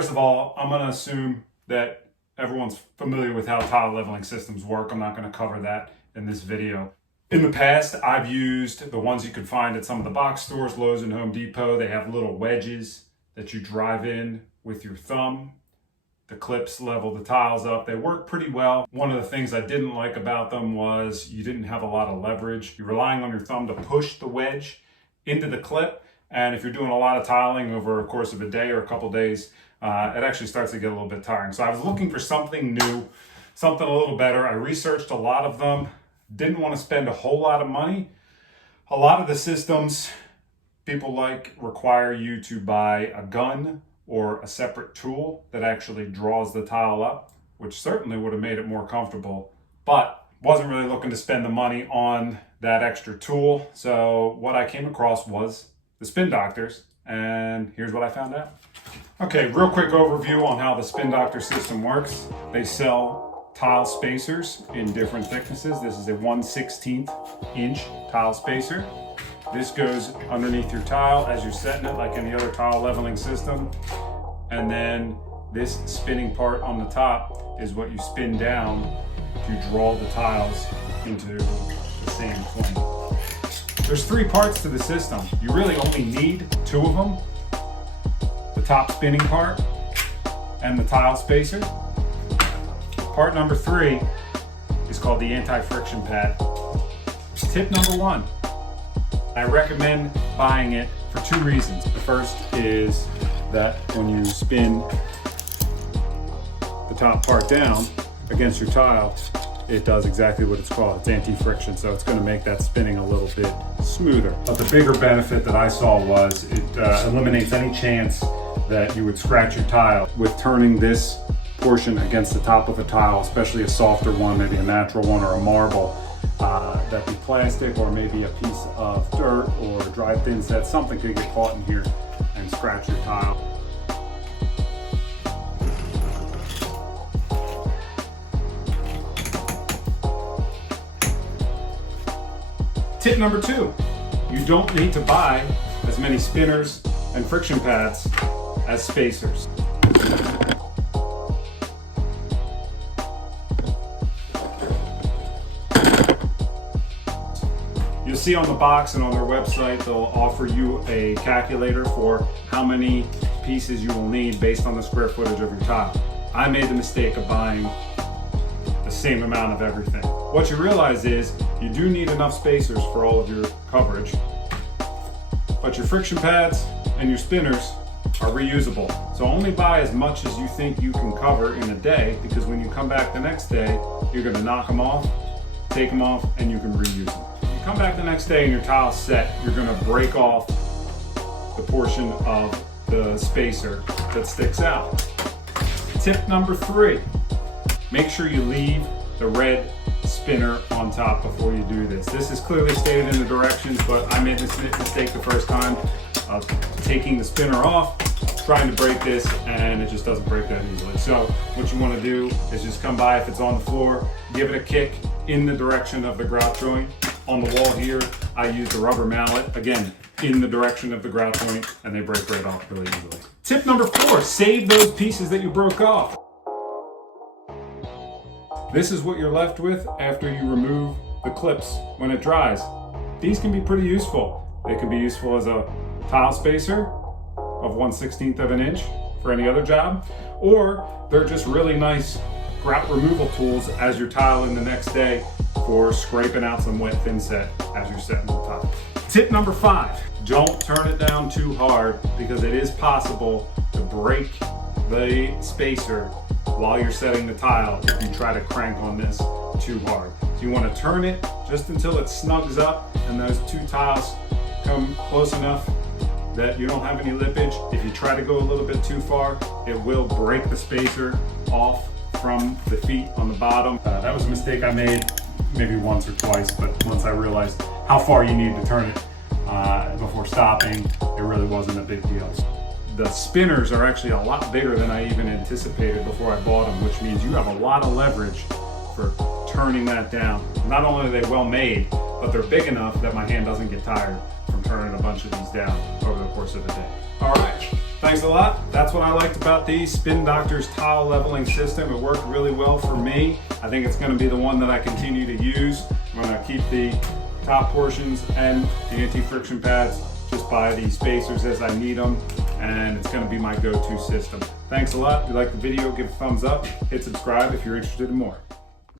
First of all, I'm going to assume that everyone's familiar with how tile leveling systems work. I'm not going to cover that in this video. In the past, I've used the ones you can find at some of the box stores, Lowe's and Home Depot. They have little wedges that you drive in with your thumb. The clips level the tiles up. They work pretty well. One of the things I didn't like about them was you didn't have a lot of leverage. You're relying on your thumb to push the wedge into the clip. And if you're doing a lot of tiling over a course of a day or a couple days, it actually starts to get a little bit tiring. So I was looking for something new, something a little better. I researched a lot of them. Didn't want to spend a whole lot of money. A lot of the systems people require you to buy a gun or a separate tool that actually draws the tile up, which certainly would have made it more comfortable, but wasn't really looking to spend the money on that extra tool. So what I came across was the Spin Doctors, and here's what I found out. Okay, real quick overview on how the Spin Doctor system works. They sell tile spacers in different thicknesses. This is a 1/16 inch tile spacer. This goes underneath your tile as you're setting it like any other tile leveling system. And then this spinning part on the top is what you spin down to draw the tiles into the same plane. There's 3 parts to the system. You really only need 2 of them. The top spinning part and the tile spacer. Part number 3 is called the anti-friction pad. Tip number 1, I recommend buying it for 2 reasons. The first is that when you spin the top part down against your tile, it does exactly what it's called. It's anti-friction, so it's going to make that spinning a little bit smoother. But the bigger benefit that I saw was it eliminates any chance that you would scratch your tile with turning this portion against the top of a tile, especially a softer one, maybe a natural one or a marble. That be plastic or maybe a piece of dirt or dry thin set, something could get caught in here and scratch your tile. Tip number 2, you don't need to buy as many spinners and friction pads as spacers. You'll see on the box and on their website, they'll offer you a calculator for how many pieces you will need based on the square footage of your tile. I made the mistake of buying the same amount of everything. What you realize is you do need enough spacers for all of your coverage, but your friction pads and your spinners are reusable. So only buy as much as you think you can cover in a day, because when you come back the next day, you're gonna knock them off, take them off, and you can reuse them. Come back the next day and your tile's set, you're going to break off the portion of the spacer that sticks out. Tip number 3, make sure you leave the red spinner on top before you do this. This is clearly stated in the directions, but I made this mistake the first time of taking the spinner off, trying to break this, and it just doesn't break that easily. So what you want to do is just come by, if it's on the floor, give it a kick in the direction of the grout joint. On the wall here, I used a rubber mallet, again, in the direction of the grout joint, and they break right off really easily. Tip number 4, save those pieces that you broke off. This is what you're left with after you remove the clips when it dries. These can be pretty useful. They can be useful as a tile spacer of 1/16 of an inch for any other job, or they're just really nice grout removal tools as you're tiling the next day for scraping out some wet thin set as you're setting the tile. Tip number 5, don't turn it down too hard, because it is possible to break the spacer while you're setting the tile if you try to crank on this too hard. So you want to turn it just until it snugs up and those 2 tiles come close enough that you don't have any lippage. If you try to go a little bit too far, it will break the spacer off from the feet on the bottom. That was a mistake I made maybe once or twice, but once I realized how far you need to turn it before stopping, it really wasn't a big deal. The spinners are actually a lot bigger than I even anticipated before I bought them, which means you have a lot of leverage for turning that down. Not only are they well made, but they're big enough that my hand doesn't get tired from turning a bunch of these down over the course of the day. All right, Thanks a lot. That's what I liked about the Spin Doctor's tile leveling system. It worked really well for me. I think it's going to be the one that I continue to use. I'm going to keep the top portions and the anti-friction pads, just buy the spacers as I need them, and it's going to be my go-to system. Thanks a lot. If you like the video, give a thumbs up, hit subscribe if you're interested in more.